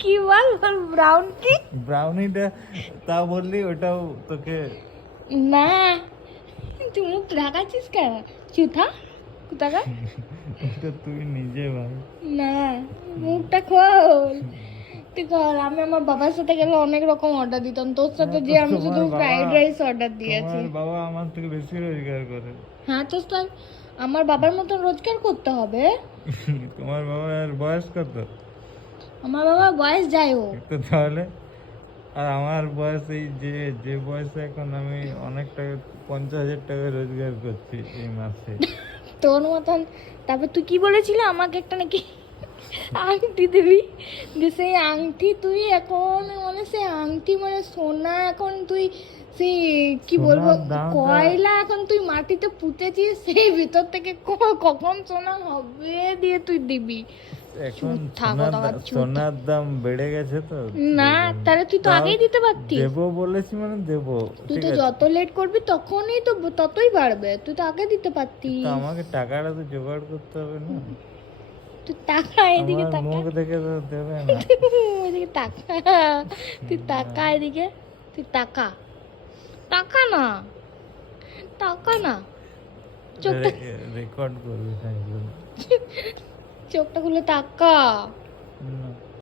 কি বল বল ব্রাউন কি? ব্রাউনিটা তা বললি ওটাও তোকে না তুই মুখ ঢাকাচ্ছিস কেন? চুথা কোথাকার? ওটা তুই নিজে ভাই। না মুখটা খোল। তুই কর। আমি আমার বাবার সাথে গেলে অনেক রকম অর্ডার দিতাম, তোর সাথে যে আমি শুধু ফ্রাইড রাইস অর্ডার দিয়েছি। তোমার বাবা আমার থেকে বেশি রোজগার করে। হ্যাঁ তো স্যার আমার বাবার মতন রোজগার করতে হবে। তোমার বাবার বয়স কত? আমার বাবার বয়স যাই হোক, তো তাহলে আর আমার বয়স এই যে যে বয়সে এখন আমি অনেক টাকা 50,000 টাকা রোজগার করছি এই মাসে। তোর মতন। তারপর তুই কি বলেছিলি আমাকে একটা নাকি আংটি দিবি, যে সেই আংটি তুই এখন মানে সেই আংটি মানে সোনা এখন তুই সেই কি বলবো সোনার দামটা- কয়লা এখন তুই মাটিতে পুঁতেছিস, সেই ভিতর থেকে কখন সোনা হবে দিয়ে তুই দিবি। এখন চুথা কোথাকার চুথা। সোনার দাম বেড়ে গেছে তো। না তাহলে তুই তো তাও আগেই দিতে পারতিস। দেবো বলেছি মানে দেবো, তুই ঠিক তো আছে। যত লেট করবি তখনই তো ততই বাড়বে, তুই তো আগে দিতে পারতিস। তো আমাকে টাকাটা তো জোগাড় করতে হবে না। তুই টাকা এদিকে আমার টাকা, মুখ দেখে তো দেবে না। এদিকে টাকা, তুই টাকা এদিকে, তুই টাকা, টাকা না, টাকা না। চোখটা রেকর্ড করবি তাই জন্য। চোখটা খুলে টাকা। না।